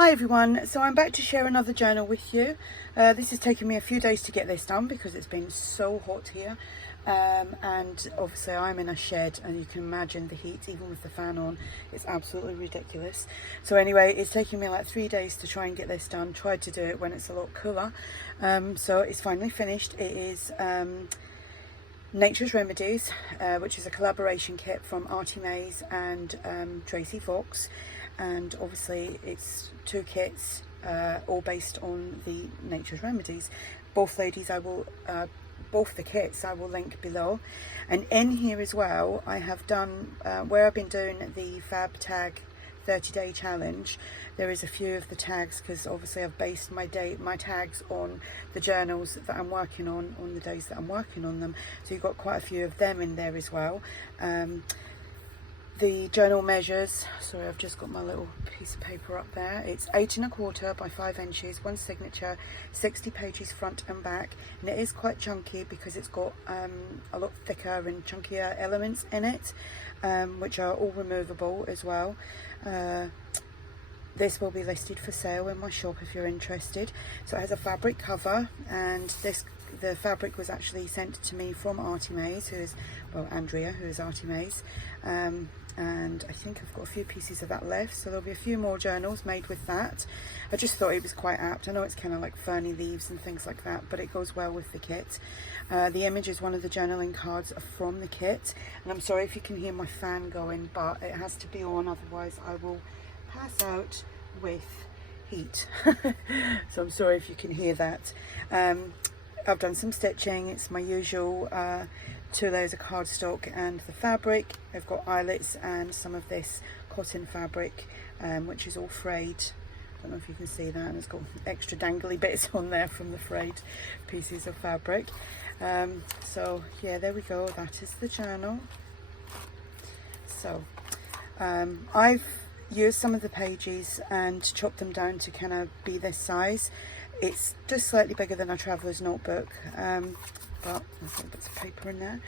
Hi everyone, so I'm back to share another journal with you. This has taken me a few days to get this done because it's been so hot here, and obviously I'm in a shed and you can imagine the heat even with the fan on. It's absolutely ridiculous. So anyway, it's taken me like 3 days to try and get this done. Tried to do it when it's a lot cooler, so it's finally finished. It is Nature's Remedies, which is a collaboration kit from ARTYmaze and Tracie Fox, and obviously it's two kits all based on the Nature's Remedies. Both ladies both the kits I will link below, and in here as well I have done where I've been doing the Fab Tag 30-day challenge. There is a few of the tags because obviously I've based my tags on the journals that I'm working on the days that I'm working on them, so you've got quite a few of them in there as well. The journal measures, sorry, I've just got my little piece of paper up there. It's 8 1/4 by 5 inches, one signature, 60 pages front and back, and it is quite chunky because it's got a lot thicker and chunkier elements in it, which are all removable as well. This will be listed for sale in my shop if you're interested. So it has a fabric cover, and the fabric was actually sent to me from ARTYmaze, who is, well, Andrea, who is ARTYmaze, and I think I've got a few pieces of that left, so there'll be a few more journals made with that. I just thought it was quite apt. I know it's kind of like ferny leaves and things like that, but it goes well with the kit. The image is one of the journaling cards from the kit, and I'm sorry if you can hear my fan going, but it has to be on, otherwise I will pass out with heat. So I'm sorry if you can hear that. I've done some stitching. It's my usual 2 layers of cardstock and the fabric. I've got eyelets and some of this cotton fabric, which is all frayed. I don't know if you can see that, and it's got extra dangly bits on there from the frayed pieces of fabric. So yeah, there we go, that is the journal. So I've used some of the pages and chopped them down to kind of be this size. It's just slightly bigger than a traveller's notebook, but there's little bits of paper in there.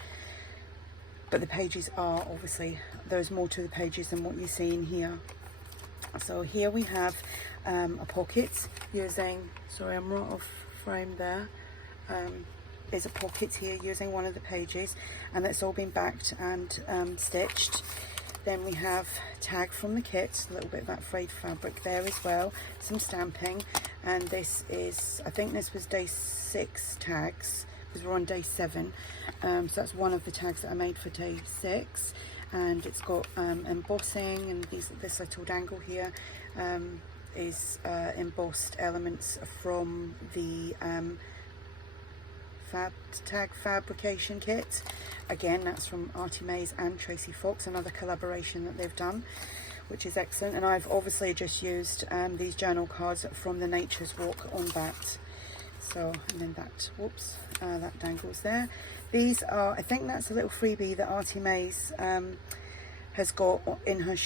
But the pages are, obviously, there's more to the pages than what you see in here. So here we have a pocket using, sorry I'm right off frame there, is a pocket here using one of the pages, and it's all been backed and stitched. Then we have tag from the kit, a little bit of that frayed fabric there as well, some stamping, and this is, I think this was day 6 tags, because we're on day 7, so that's one of the tags that I made for day 6, and it's got embossing, and this little dangle here is embossed elements from the Fab Tag fabrication kit. Again, that's from ARTYmaze and Tracie Fox, another collaboration that they've done, which is excellent. And I've obviously just used these journal cards from the Nature's Walk on that. So, and then that, whoops, that dangles there. These are, I think that's a little freebie that ARTYmaze has got in her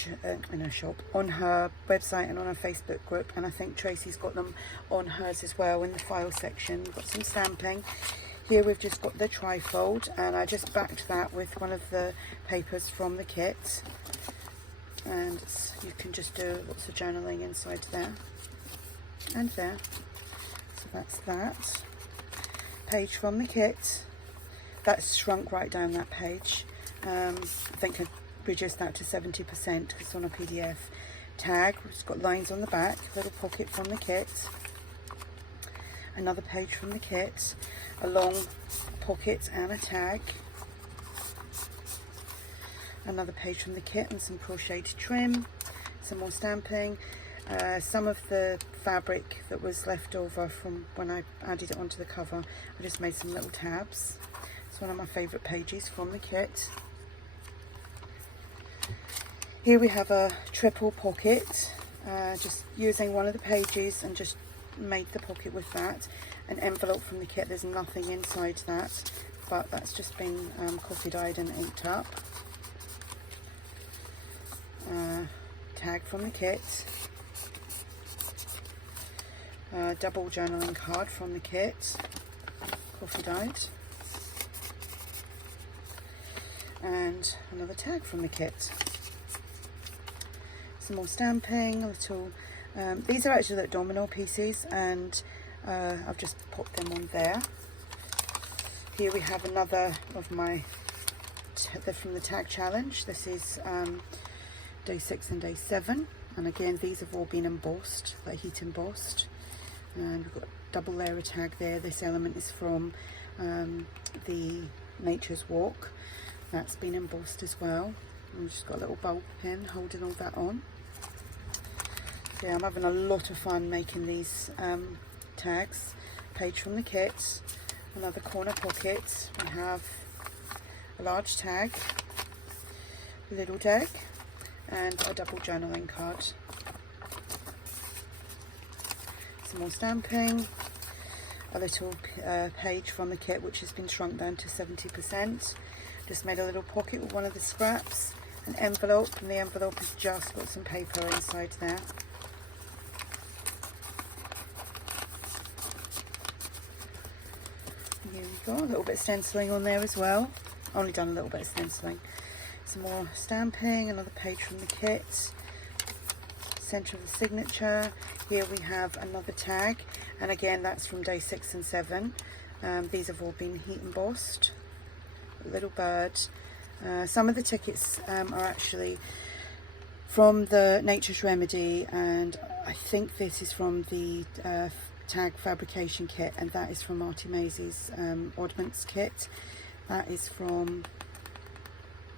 shop, on her website and on her Facebook group, and I think Tracie's got them on hers as well in the file section. Got some stamping. Here we've just got the trifold, and I just backed that with one of the papers from the kit, and you can just do lots of journaling inside there and there. So that's that. Page from the kit. That's shrunk right down that page. I think I reduced that to 70% because it's on a PDF. Tag, it's got lines on the back, little pocket from the kit. Another page from the kit, a long pocket and a tag, another page from the kit and some crocheted trim, some more stamping, some of the fabric that was left over from when I added it onto the cover. I just made some little tabs. It's one of my favourite pages from the kit. Here we have a triple pocket, just using one of the pages and just made the pocket with that. An envelope from the kit, there's nothing inside that, but that's just been coffee dyed and inked up. Tag from the kit. Double journaling card from the kit, coffee dyed. And another tag from the kit. Some more stamping, a little These are actually the domino pieces, and I've just popped them on there. Here we have another of my from the tag challenge. This is day 6 and day 7, and again these have all been embossed, like heat embossed, and we've got a double layer of tag there. This element is from the Nature's Walk. That's been embossed as well. And we've just got a little bulb pin holding all that on. Yeah, I'm having a lot of fun making these tags. Page from the kit, another corner pocket. We have a large tag, a little deck, and a double journaling card. Some more stamping, a little page from the kit which has been shrunk down to 70%. Just made a little pocket with one of the scraps, an envelope, and the envelope has just got some paper inside there. Here we go, a little bit of stenciling on there as well. Only done a little bit of stenciling. Some more stamping, another page from the kit, centre of the signature. Here we have another tag, and again that's from day 6 and 7. These have all been heat embossed. A little bird. Some of the tickets are actually from the Nature's Remedy, and I think this is from the tag fabrication kit, and that is from ARTYmaze's Oddments kit. That is from,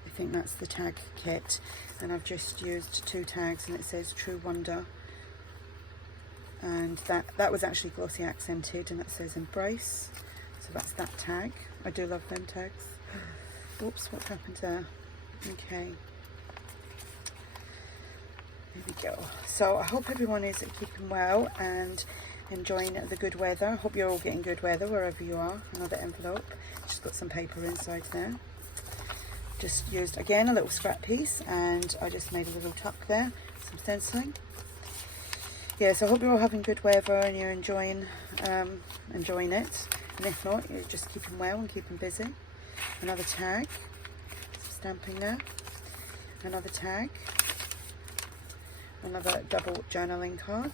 I think that's the tag kit, and I've just used 2 tags, and it says True Wonder, and that was actually glossy accented, and it says Embrace. So that's that tag. I do love them tags. Oops, what happened there? Okay, there we go. So I hope everyone is keeping well and enjoying the good weather. I hope you're all getting good weather wherever you are. Another envelope, just got some paper inside there. Just used again a little scrap piece, and I just made a little tuck there, some stenciling. Yeah, so I hope you're all having good weather and you're enjoying it, and if not, you're just keeping well and keeping busy. Another tag, some stamping there, another tag, another double journaling card.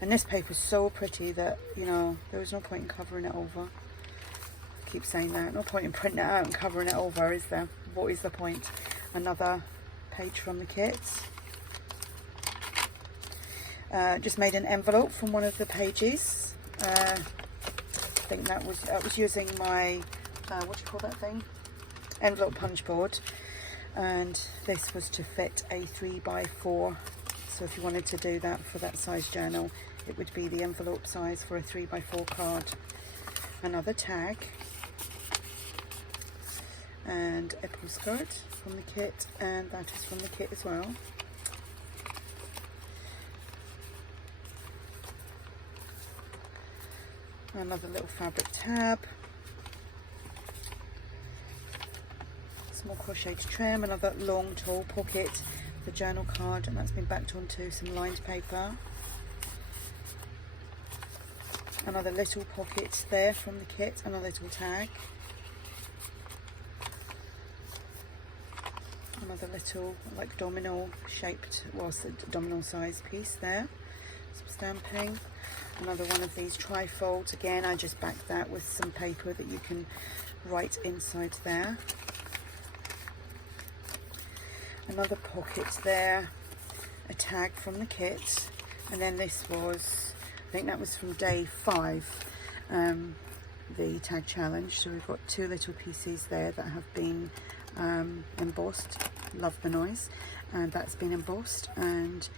And this paper is so pretty that, you know, there was no point in covering it over. I keep saying that, no point in printing it out and covering it over, is there? What is the point? Another page from the kit. Just made an envelope from one of the pages. I think that was, I was using my, what do you call that thing? Envelope punch board. And this was to fit a 3x4. So if you wanted to do that for that size journal, it would be the envelope size for a 3x4 card. Another tag. And a postcard from the kit, and that is from the kit as well. Another little fabric tab. Small crocheted trim, another long tall pocket, the journal card, and that's been backed onto some lined paper. Another little pocket there from the kit, and a little tag. Another little like domino shaped, well, it's a domino size piece there. Some stamping. Another one of these trifolds. Again, I just backed that with some paper that you can write inside there. Another pocket there, a tag from the kit, and then this was, I think that was from day 5, the tag challenge. So we've got 2 little pieces there that have been embossed. Love the noise. And that's been embossed, and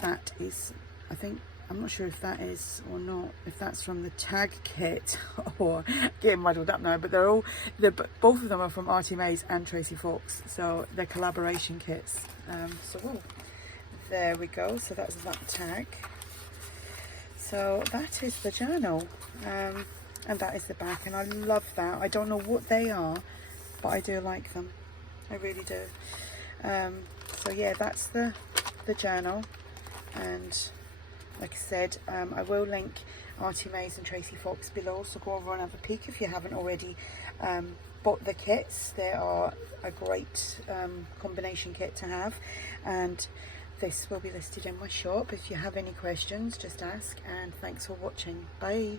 that is, I think, I'm not sure if that is or not, if that's from the tag kit or getting muddled up now, but both of them are from ARTYmaze and Tracie Fox, so they're collaboration kits. So there we go. So that's that tag. So that is the journal, and that is the back, and I love that. I don't know what they are, but I do like them. I really do. So yeah, that's the journal, and like I said, I will link ARTYmaze and Tracie Fox below, so go over and have a peek if you haven't already bought the kits. They are a great combination kit to have, and this will be listed in my shop. If you have any questions, just ask, and thanks for watching. Bye.